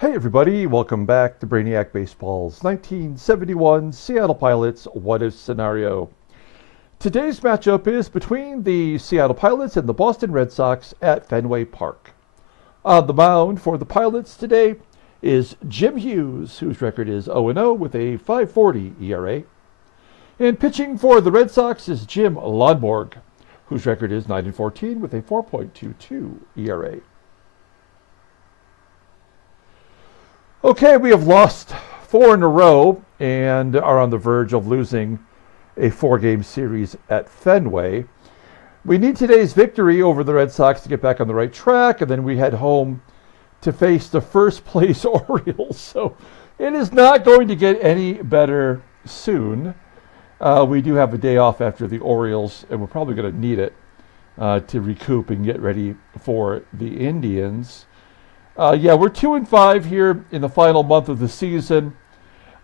Hey everybody, welcome back to Brainiac Baseball's 1971 Seattle Pilots what-if scenario. Today's matchup is between the Seattle Pilots and the Boston Red Sox at Fenway Park. On the mound for the Pilots today is Jim Hughes, whose record is 0-0 with a 5.40 ERA. And pitching for the Red Sox is Jim LONBORG, whose record is 9-14 with a 4.22 ERA. Okay, we have lost 4 in a row and are on the verge of losing a 4-game series at Fenway. We need today's victory over the Red Sox to get back on the right track, and then we head home to face the first place Orioles. So it is not going to get any better soon. We do have a day off after the Orioles, and we're probably going to need it to recoup and get ready for the Indians. Yeah, we're 2-5 here in the final month of the season.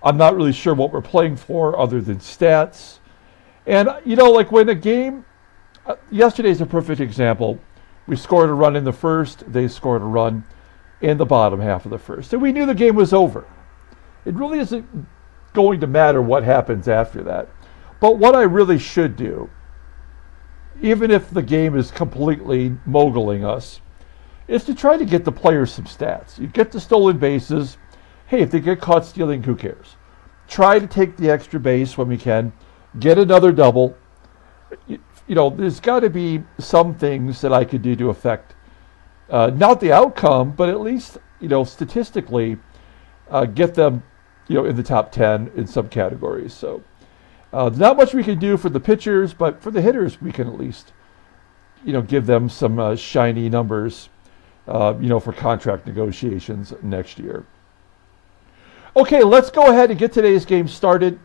I'm not really sure what we're playing for other than stats. And, you know, like when a game, yesterday's a perfect example. We scored a run in the first, they scored a run in the bottom half of the first. And we knew the game was over. It really isn't going to matter what happens after that. But what I really should do, even if the game is completely moguling us, is to try to get the players some stats. You get the stolen bases. Hey, if they get caught stealing, who cares? Try to take the extra base when we can. Get another double. You know, there's got to be some things that I could do to affect not the outcome, but at least, you know, statistically get them, you know, in the top 10 in some categories. So not much we can do for the pitchers, but for the hitters, we can at least, you know, give them some shiny numbers. You know, for contract negotiations next year. Okay, let's go ahead and get today's game started.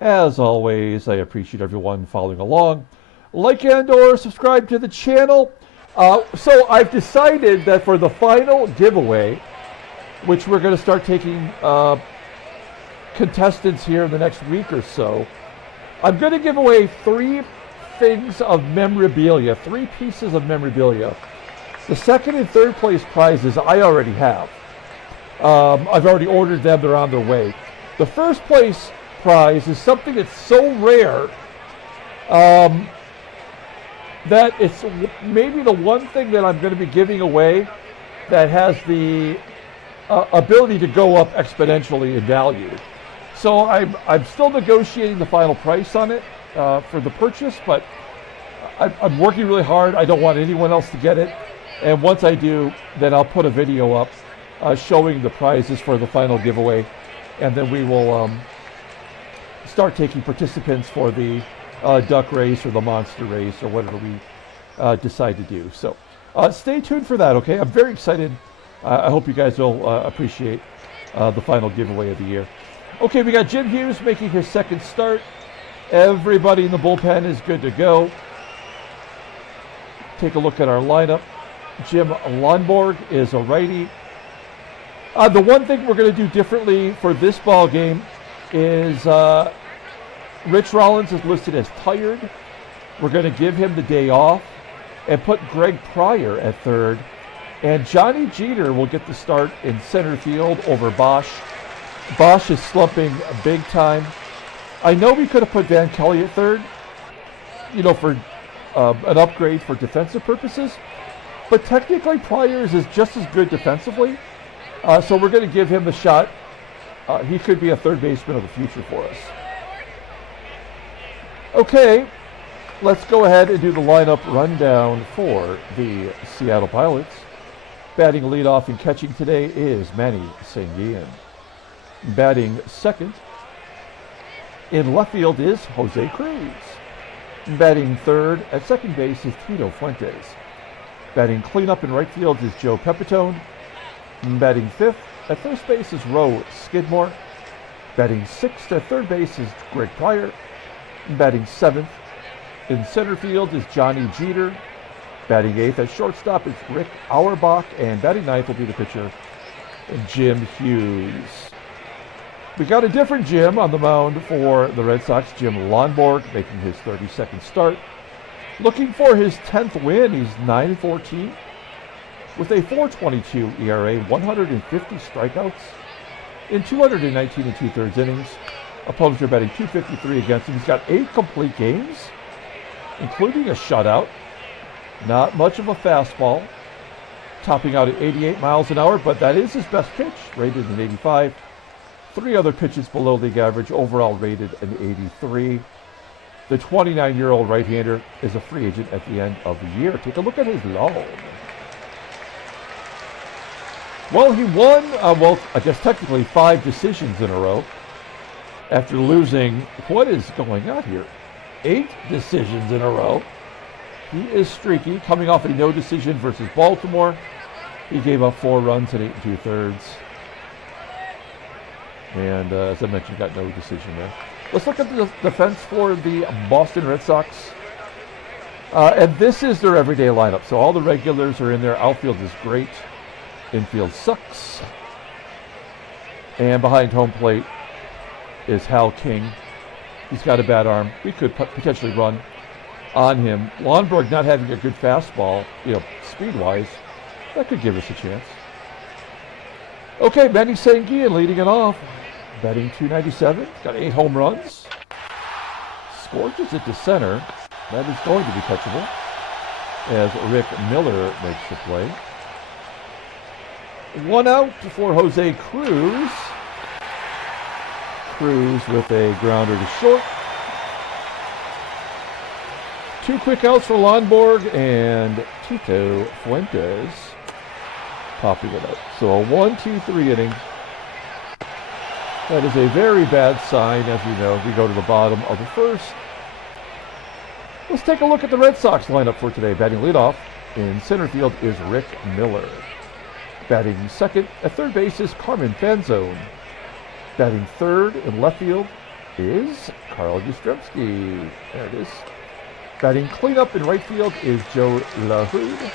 As always, I appreciate everyone following along. Like and or subscribe to the channel. So I've decided that for the final giveaway, which we're going to start taking contestants here in the next week or so, I'm going to give away 3 things of memorabilia, 3 pieces of memorabilia. The second and third place prizes I already have. I've already ordered them. They're on their way. The first place prize is something that's so rare that it's maybe the one thing that I'm going to be giving away that has the ability to go up exponentially in value. So I'm still negotiating the final price on it for the purchase, but I'm working really hard. I don't want anyone else to get it. And once I do, then I'll put a video up showing the prizes for the final giveaway. And then we will start taking participants for the duck race or the monster race or whatever we decide to do. So stay tuned for that, okay? I'm very excited. I hope you guys will appreciate the final giveaway of the year. Okay, we got Jim Hughes making his second start. Everybody in the bullpen is good to go. Take a look at our lineup. Jim LONBORG is a righty. The one thing we're going to do differently for this ball game is Rich Rollins is listed as tired. We're going to give him the day off and put Greg Pryor at third. And Johnny Jeter will get the start in center field over Bosch. Bosch is slumping big time. I know we could have put Van Kelly at third, you know, for an upgrade for defensive purposes. But technically, Pryor is just as good defensively, so we're going to give him a shot. He could be a third baseman of the future for us. Okay, let's go ahead and do the lineup rundown for the Seattle Pilots. Batting leadoff and catching today is Manny SANGUILLEN. Batting second in left field is Jose CRUZ. Batting third at second base is Tito Fuentes. Batting cleanup in right field is Joe PEPITONE. Batting fifth at first base is SKIDMORE. Batting sixth at third base is Greg Pryor. Batting seventh in center field is Johnny Jeter. Batting eighth at shortstop is Rick Auerbach. And batting ninth will be the pitcher, Jim Hughes. We got a different Jim on the mound for the Red Sox, Jim LONBORG, making his 32nd start. Looking for his 10th win. He's 9-14. with a 4.22 ERA, 150 strikeouts in 219 and 2/3 innings. Opponents are batting .253 against him. He's got 8 complete games, including a shutout. Not much of a fastball, topping out at 88 miles an hour, but that is his best pitch, rated an 85. 3 other pitches below league average, overall rated an 83. The 29-year-old right-hander is a free agent at the end of the year. Take a look at his loan. Well, he won, I guess technically 5 decisions in a row after losing, what is going on here? 8 decisions in a row. He is streaky, coming off a no decision versus Baltimore. He gave up 4 runs in 8 2/3. And as I mentioned, got no decision there. Let's look at the defense for the Boston Red Sox. And this is their everyday lineup. So all the regulars are in there. Outfield is great. Infield sucks. And behind home plate is Hal King. He's got a bad arm. We could potentially run on him. LONBORG not having a good fastball, speed-wise, that could give us a chance. Okay, Manny SANGUILLEN leading it off. Batting .297, got 8 home runs. Scorches it to center. That is going to be catchable as Rick Miller makes the play. 1 out for Jose CRUZ. CRUZ with a grounder to short. 2 quick outs for LONBORG and Tito Fuentes popping it up. So a 1-2-3 inning. That is a very bad sign, as we know. We go to the bottom of the first. Let's take a look at the Red Sox lineup for today. Batting leadoff in center field is Rick Miller. Batting second at third base is Carmen FANZONE. Batting third in left field is Carl YASTRZEMSKI. There it is. Batting cleanup in right field is Joe LAHOUD.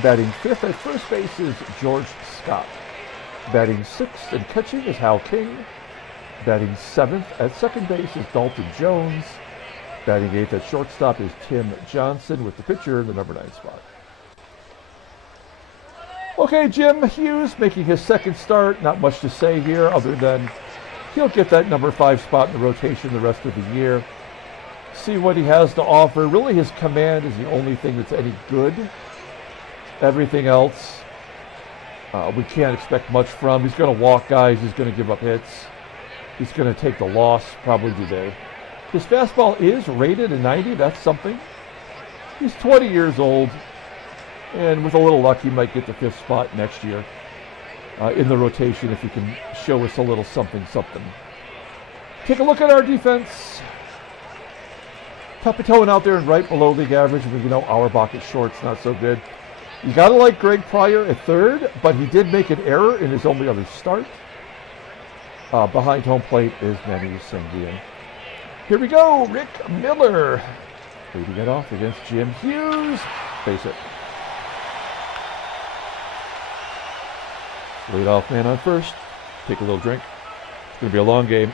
Batting fifth at first base is George Scott. Batting sixth and catching is Hal King. Batting seventh at second base is Dalton Jones. Batting eighth at shortstop is Tim Johnson, with the pitcher in the number 9 spot. Okay, Jim Hughes making his second start. Not much to say here other than he'll get that number 5 spot in the rotation the rest of the year. See what he has to offer. Really, his command is the only thing that's any good. Everything else, we can't expect much from. He's going to walk guys. He's going to give up hits. He's going to take the loss probably today. His fastball is rated a 90. That's something. He's 20 years old. And with a little luck, he might get the 5th spot next year in the rotation if he can show us a little something. Take a look at our defense. PEPITONE out there and right below league average. Auerbach at short's not so good. You got to like Greg PRYOR at third, but he did make an error in his only other start. Behind home plate is Manny SANGUILLEN. Here we go, Rick Miller leading it off against Jim Hughes. Face it. Leadoff man on first. Take a little drink. It's going to be a long game.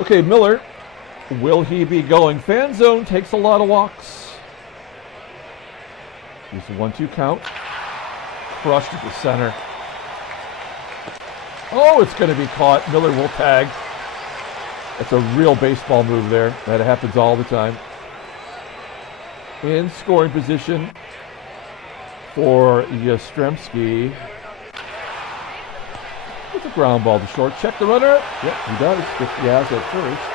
Okay, Miller. Will he be going? FANZONE takes a lot of walks. He's a 1-2 count. Crushed at the center. Oh, it's going to be caught. Miller will tag. That's a real baseball move there. That happens all the time. In scoring position for YASTRZEMSKI. It's a ground ball to short. Check the runner. Yep, he does. Gets the ass at first.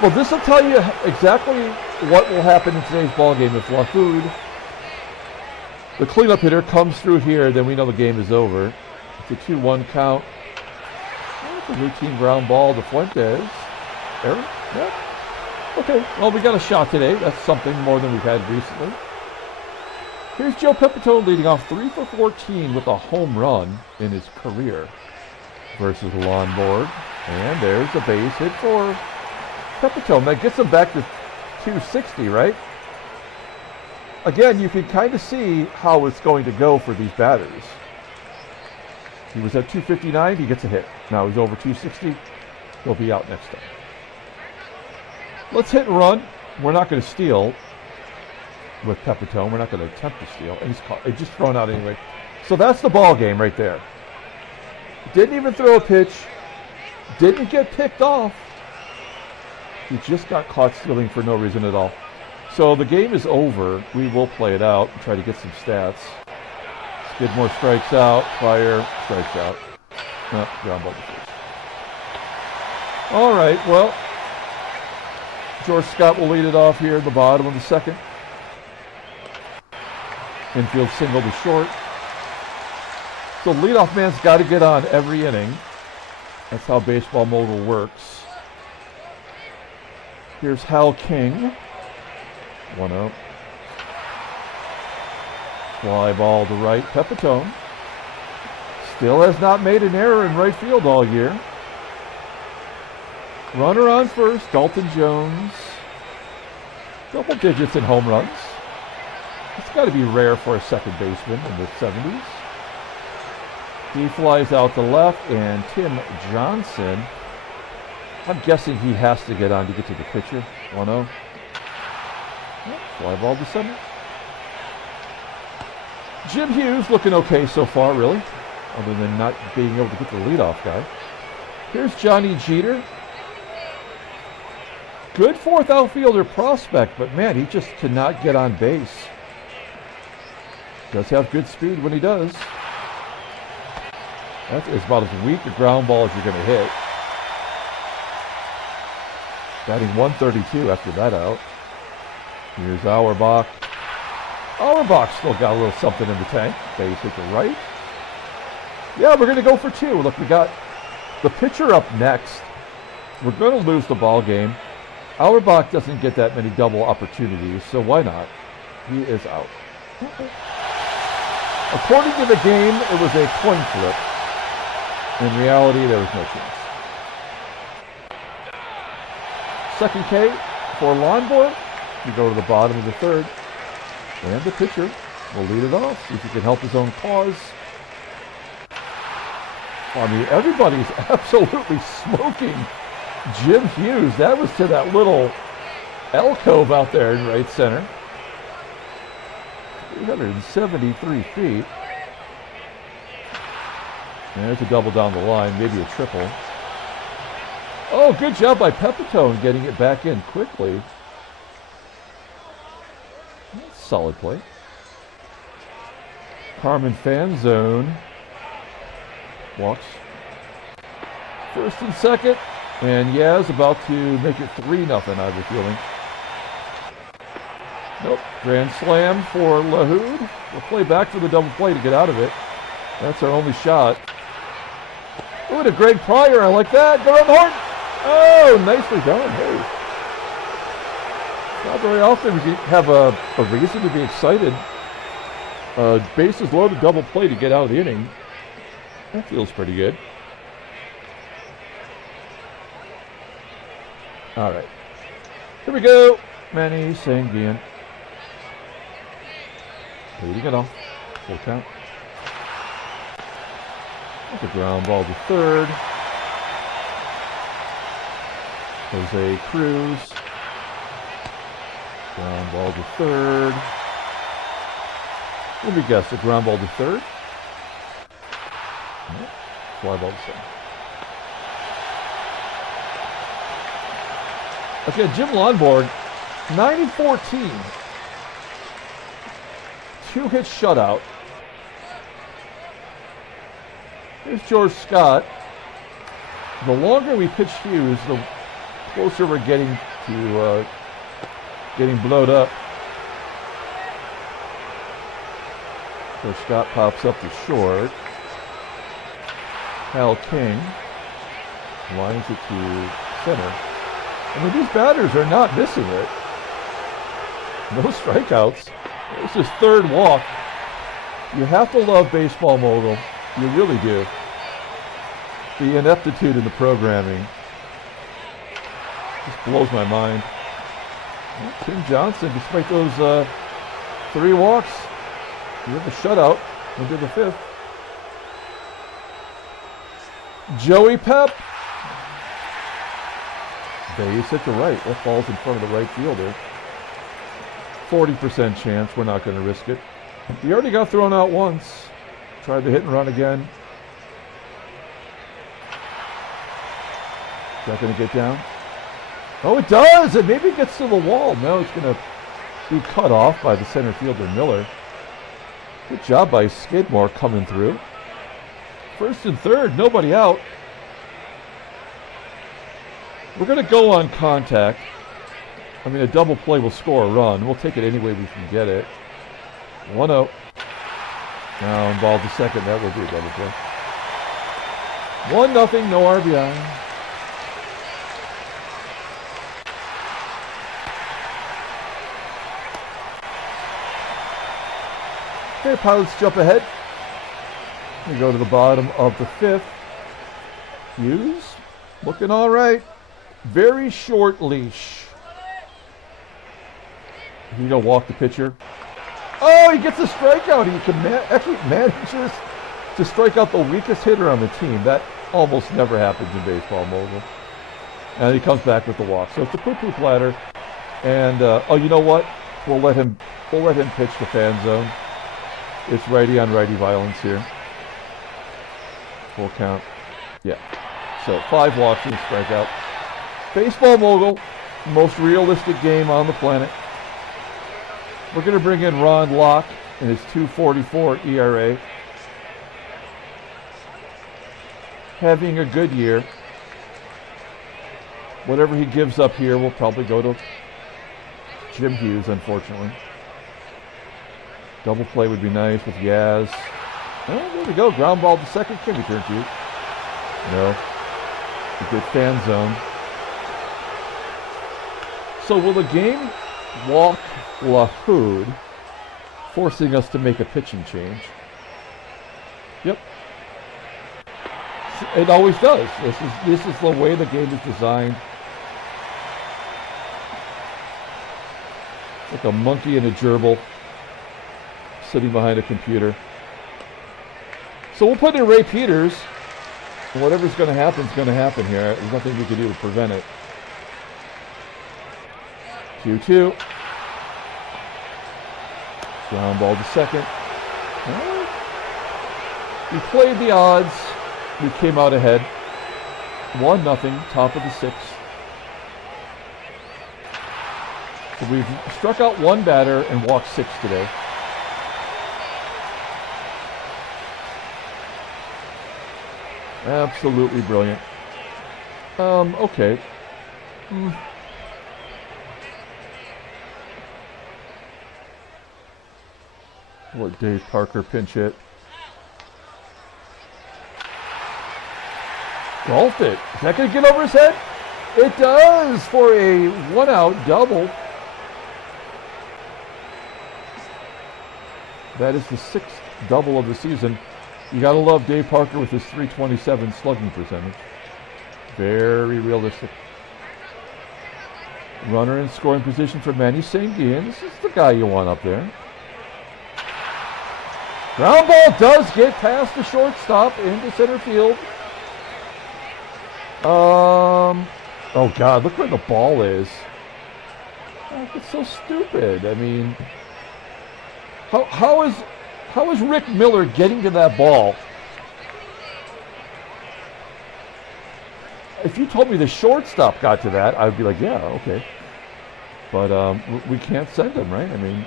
Well, this will tell you exactly what will happen in today's ball game. If LAHOUD, the cleanup hitter, comes through here, then we know the game is over. It's a 2-1 count. It's a routine ground ball to Fuentes. Error? Yeah. Okay, well, we got a shot today. That's something more than we've had recently. Here's Joe PEPITONE leading off 3 for 14 with a home run in his career versus LONBORG. And there's a base hit for PEPITONE. That gets him back to 260, right? Again, you can kind of see how it's going to go for these batters. He was at 259, he gets a hit. Now he's over 260, he'll be out next time. Let's hit and run. We're not going to steal with Pepitone. We're not going to attempt to steal. And he's caught. It's just thrown out anyway. So that's the ball game right there. Didn't even throw a pitch. Didn't get picked off. He just got caught stealing for no reason at all. So the game is over. We will play it out and try to get some stats. Skidmore strikes out. Pryor strikes out. No, ground ball to first. All right, well, George Scott will lead it off here at the bottom of the second. Infield single to short. So the leadoff man's got to get on every inning. That's how baseball mogul works. Here's Hal King. 1-0. Fly ball to right. Pepitone still has not made an error in right field all year. Runner on first. Dalton Jones. Double digits in home runs. It's got to be rare for a second baseman in the 70s. He flies out to left, and Tim Johnson, I'm guessing he has to get on to get to the pitcher. 1-0. Fly ball to center. Jim Hughes looking okay so far, really, other than not being able to get the leadoff guy. Here's Johnny Jeter. Good fourth outfielder prospect, but man, he just cannot get on base. Does have good speed when he does. That is about as weak a ground ball as you're going to hit. Batting 132 after that out. Here's Auerbach. Auerbach still got a little something in the tank. Base hit to right. Yeah, we're going to go for two. Look, we got the pitcher up next. We're going to lose the ball game. Auerbach doesn't get that many double opportunities, so why not? He is out. According to the game, it was a coin flip. In reality, there was no chance. Second K for LONBORG. We go to the bottom of the third. And the pitcher will lead it off. See if he can help his own cause. I mean, everybody's absolutely smoking Jim Hughes. That was to that little alcove out there in right center. 373 feet. And there's a double down the line, maybe a triple. Oh, good job by Pepitone getting it back in quickly. Solid play. Carmen FANZONE walks first and second, and Yaz about to make it 3-0, I have a feeling. Nope, grand slam for LAHOUD. We'll play back for the double play to get out of it. That's our only shot. Ooh, to Greg Pryor, I like that. Go around the horn. Oh, nicely done. Hey. Not very often we have a reason to be excited. Bases loaded double play to get out of the inning. That feels pretty good. All right. Here we go. Manny Sanguillen. Leading it off. Full count. That's a ground ball to third. Jose CRUZ. Ground ball to third. Let me guess, a ground ball to third. Fly ball to center. Okay, Jim LONBORG, 9-14. 2-hit shutout. Here's George Scott. The longer we pitch Hughes, the closer we're getting to getting blowed up. So Scott pops up to short. Hal King lines it to center. I mean, these batters are not missing it. No strikeouts. It's his third walk. You have to love baseball mogul. You really do. The ineptitude in the programming just blows my mind. Well, Tim Johnson, despite those 3 walks, he had the shutout into the 5th. Joey Pep. Base hit to right. That falls in front of the right fielder. 40% chance. We're not going to risk it. He already got thrown out once. Tried the hit and run again. Is that going to get down? Oh, it does! And maybe it gets to the wall. No, it's going to be cut off by the center fielder, Miller. Good job by Skidmore coming through. First and third, nobody out. We're going to go on contact. I mean, a double play will score a run. We'll take it any way we can get it. 1-0. Now involved the second. That will be a double play. 1-0, no RBI. Okay, Pilots jump ahead. We go to the bottom of the fifth. Hughes looking all right. Very short leash. He's going to walk the pitcher. Oh, he gets a strikeout. He can actually manages to strike out the weakest hitter on the team. That almost never happens in baseball, Mogul. And he comes back with the walk. So it's a poo-poo platter. And oh, you know what? We'll let him pitch the fan zone. It's righty on righty violence here. Full count. Yeah. So 5 walks and a strikeout. Baseball, Mogul. Most realistic game on the planet. We're going to bring in Ron Locke in his 2.44 ERA. Having a good year. Whatever he gives up here will probably go to Jim Hughes, unfortunately. Double play would be nice with Yaz. Oh, there we go. Ground ball to second. Can we turn to you? No. A good fan zone. So will the game walk LaHoud, forcing us to make a pitching change? Yep. It always does. This is the way the game is designed. Like a monkey in a gerbil sitting behind a computer. So we'll put in Ray Peters. And whatever's going to happen is going to happen here. There's nothing we can do to prevent it. 2-2. Ground ball to second. We played the odds. We came out ahead. 1-0, top of the 6th. So we've struck out 1 batter and walked 6 today. Absolutely brilliant. Okay. What, Dave Parker pinch hit? Golfed it. Is that going to get over his head? It does for a 1-out double. That is the 6th double of the season. You got to love Dave Parker with his .327 slugging percentage. Very realistic. Runner in scoring position for Manny. This is the guy you want up there. Ground ball does get past the shortstop into center field. Oh God, look where the ball is. Oh, it's so stupid. I mean, how is Rick Miller getting to that ball? If you told me the shortstop got to that, I'd be like, yeah, okay. But we can't send him, right? I mean,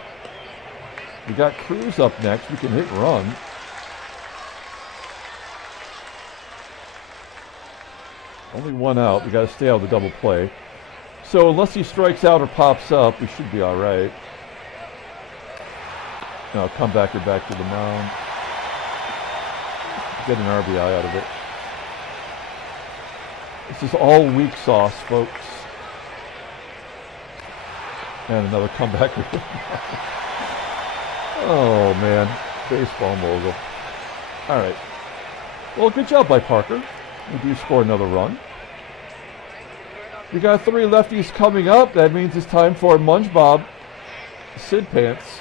we got CRUZ up next. We can hit run. Only 1 out. We got to stay out of the double play. So unless he strikes out or pops up, we should be all right. No, come back to the mound. Get an RBI out of it. This is all weak sauce, folks. And another comeback. Oh, man. Baseball mogul. All right. Well, good job by Parker. We do score another run. We got 3 lefties coming up. That means it's time for Munch Bob, Sid Pants.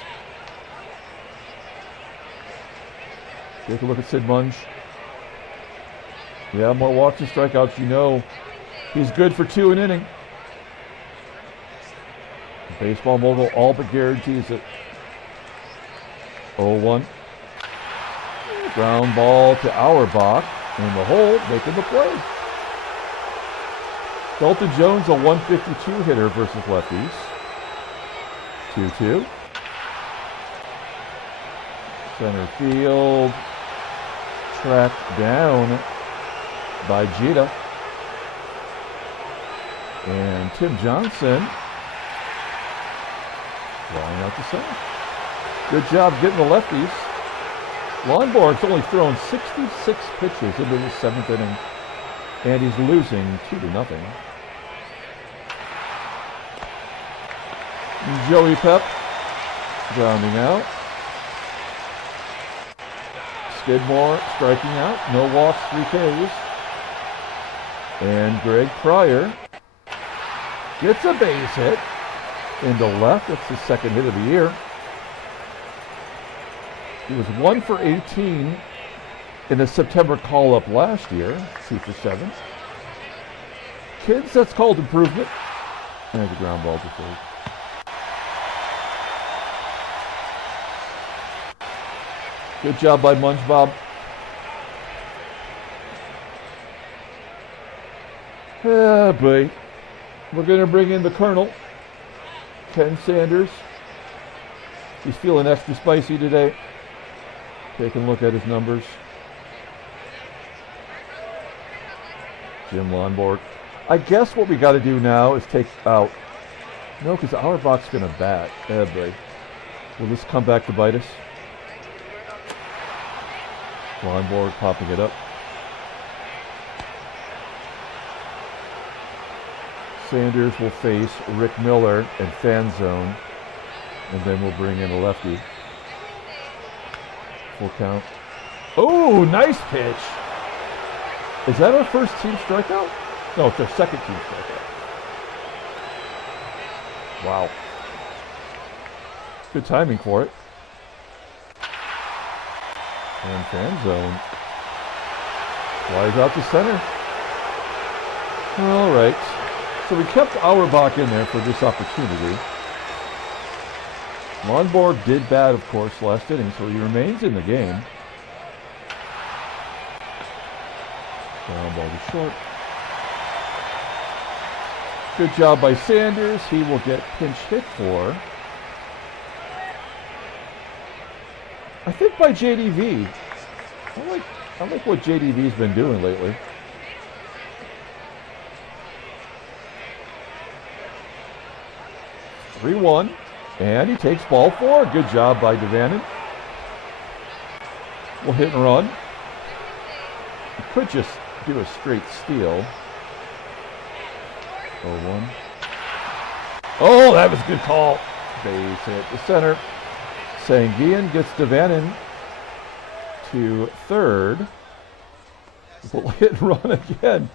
Take a look at Sid Munch. Yeah, more walks and strikeouts. You know he's good for 2 an inning. Baseball mogul all but guarantees it. 0-1. Ground ball to Auerbach in the hole, making the play. Dalton Jones, a 152 hitter versus lefties. 2-2. Center field. Tracked down by Jeter. And Tim Johnson flying out to center. Good job getting the lefties. LONBORG's only thrown 66 pitches into the 7th inning, and he's losing 2-0. Joey Pep grounding out. Skidmore striking out. No walks, 3 Ks. And Greg Pryor gets a base hit into left. That's his 2nd hit of the year. He was 1 for 18 in the September call-up last year. 2 for 7. Kids, that's called improvement. And a ground ball to third. Good job by Munch Bob. Ah, boy. We're going to bring in the Colonel, Ken Sanders. He's feeling extra spicy today. Taking a look at his numbers. Jim LONBORG. I guess what we got to do now is take out... No, because Auerbach's going to bat. Ah, boy. Will this come back to bite us? LONBORG popping it up. Sanders will face Rick Miller and FANZONE, and then we'll bring in a lefty. Full count. Oh, nice pitch. Is that our first team strikeout? No, it's our 2nd team strikeout. Wow. Good timing for it. And FANZONE flies out to center. All right. So we kept Auerbach in there for this opportunity. LONBORG did bat, of course, last inning, so he remains in the game. Ground ball to short. Good job by Sanders. He will get pinch hit for, I think, by JDV. I like what JDV's been doing lately. (3-1), and he takes ball 4. Good job by Devannon. We'll hit and run. He could just do a straight steal. 0-1. Oh, that was a good call. Base hit to center. Sanguillen gets Devannon to third. We'll hit and run again.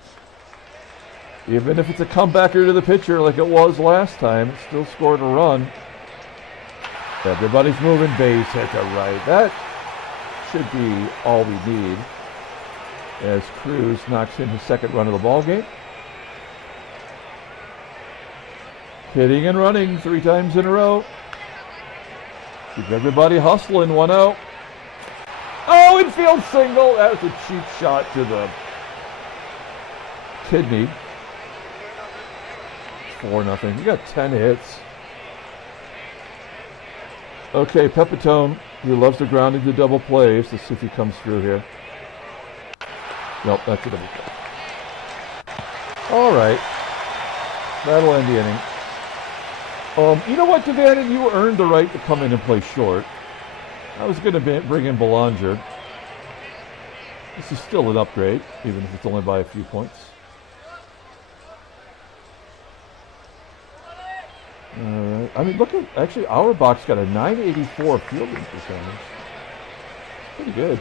Even if it's a comebacker to the pitcher like it was last time, it still scored a run. Everybody's moving, base hit to right. That should be all we need as CRUZ knocks in his 2nd run of the ball game. Hitting and running 3 times in a row. Keep everybody hustling. 1 out. Oh, infield single. That was a cheap shot to the kidney. 4-0. You got 10 hits. Okay, Pepitone, who loves to ground into double plays. Let's see if he comes through here. Nope, that's a double play. All right. That'll end the inning. You know what, Devannon? You earned the right to come in and play short. I was going to bring in Belanger. This is still an upgrade, even if it's only by a few points. Alright. I mean, look at, actually, Auerbach's got a 984 fielding percentage. Pretty good.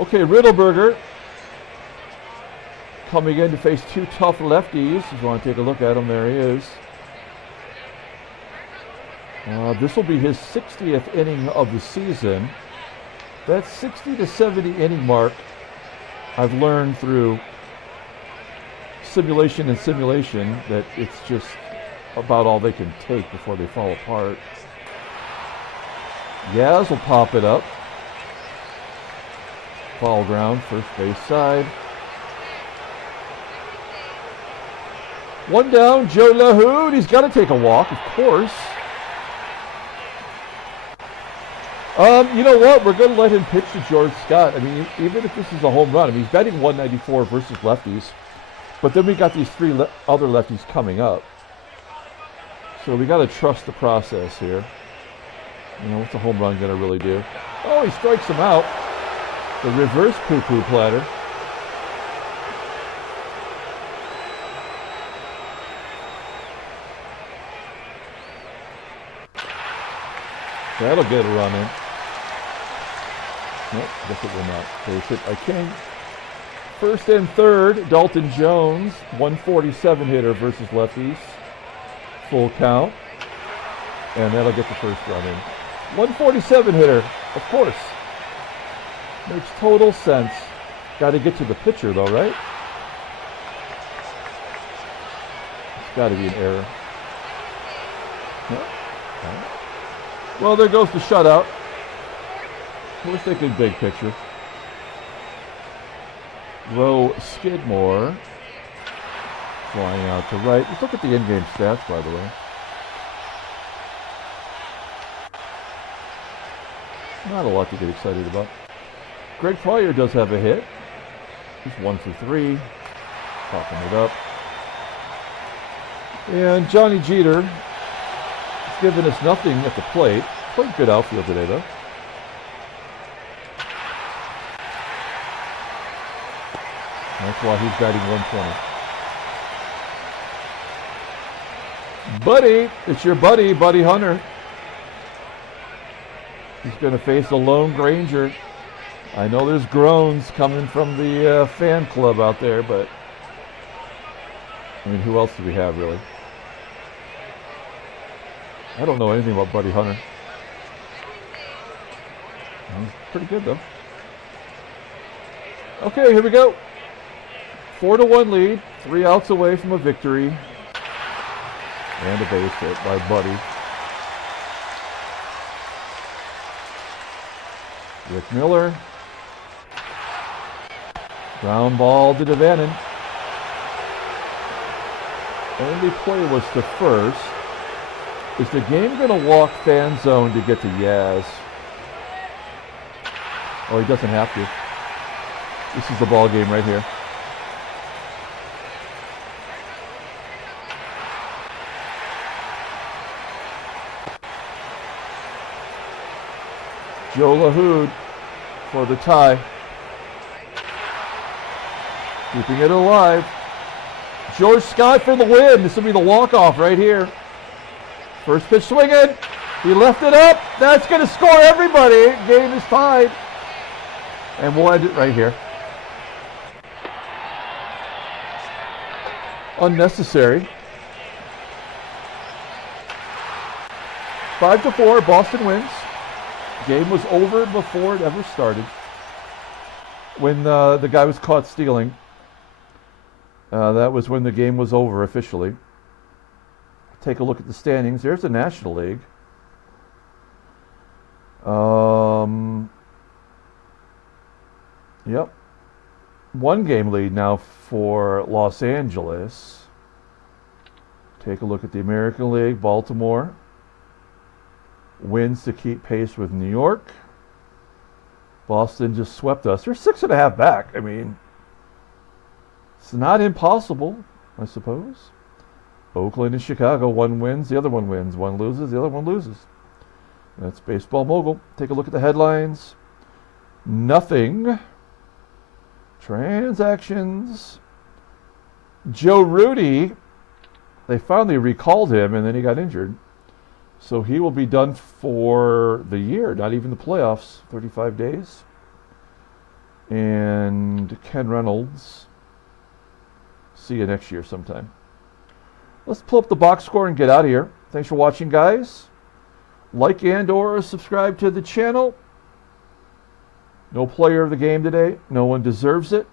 Okay, Riddleberger coming in to face 2 tough lefties. If you want to take a look at him, there he is. This will be his 60th inning of the season. That 60 to 70 inning mark, I've learned through simulation and simulation that it's just about all they can take before they fall apart. Yaz will pop it up. Foul ground, first base side. One down, Joe LaHoud. He's got to take a walk, of course. You know what? We're going to let him pitch to George Scott. I mean, even if this is a home run, I mean, he's batting 194 versus lefties. But then we got these three other lefties coming up. So we got to trust the process here. You know, what's a home run going to really do? Oh, he strikes him out. The reverse poo-poo platter. That'll get a run in. Nope, guess it will not. Base hit by King. First and third, Dalton Jones, 147 hitter versus lefties. Full count. And that'll get the first run in. 147 hitter, of course. Makes total sense. Got to get to the pitcher though, right? It's got to be an error. Yep. Well, there goes the shutout. We're thinking big picture. Row Skidmore flying out to right. Let's look at the in-game stats, by the way. Not a lot to get excited about. Greg Pryor does have a hit. He's 1 for 3. Popping it up. And Johnny Jeter has given us nothing at the plate. Played good outfield today, though. That's why he's batting 120. Buddy, it's your buddy, Buddy Hunter. He's going to face a lone Granger. I know there's groans coming from the fan club out there, but I mean, who else do we have, really? I don't know anything about Buddy Hunter. He's pretty good, though. Okay, here we go. 4-1 lead, 3 outs away from a victory. And a base hit by Buddy. Rick Miller. Ground ball to Devannon. Only play was to first. Is the game going to walk fan zone to get to Yaz? Oh, he doesn't have to. This is the ball game right here. Joe LaHoud for the tie. Keeping it alive. George Scott for the win. This will be the walk-off right here. First pitch swinging. He left it up. That's going to score everybody. Game is tied. And we'll end it right here. Unnecessary. 5-4, Boston wins. Game was over before it ever started. When the guy was caught stealing, that was when the game was over officially. Take a look at the standings. There's the National League. Yep. 1 game lead now for Los Angeles. Take a look at the American League. Baltimore wins to keep pace with New York. Boston just swept us. They're 6.5 back. I mean, it's not impossible, I suppose. Oakland and Chicago, one wins, the other one wins. One loses, the other one loses. That's Baseball Mogul. Take a look at the headlines. Nothing. Transactions. Joe Rudy, they finally recalled him, and then he got injured. So he will be done for the year, not even the playoffs, 35 days. And Ken Reynolds, see you next year sometime. Let's pull up the box score and get out of here. Thanks for watching, guys. Like and or subscribe to the channel. No player of the game today. No one deserves it.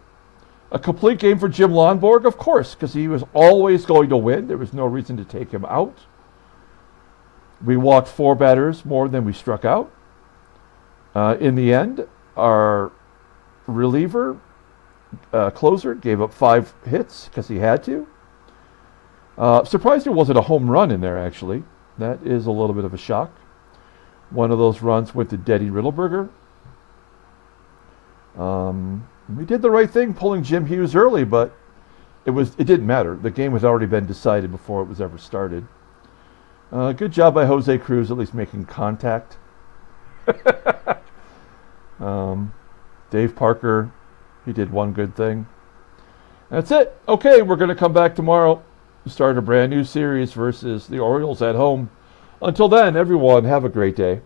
A complete game for Jim Lonborg, of course, because he was always going to win. There was no reason to take him out. We walked 4 batters more than we struck out. In the end, our reliever, closer, gave up 5 hits because he had to. Surprised there wasn't a home run in there, actually. That is a little bit of a shock. One of those runs went to Denny Riddleberger. We did the right thing pulling Jim Hughes early, but it didn't matter. The game had already been decided before it was ever started. Good job by Jose Cruz, at least making contact. Dave Parker, he did one good thing. That's it. Okay, we're going to come back tomorrow to start a brand new series versus the Orioles at home. Until then, everyone, have a great day.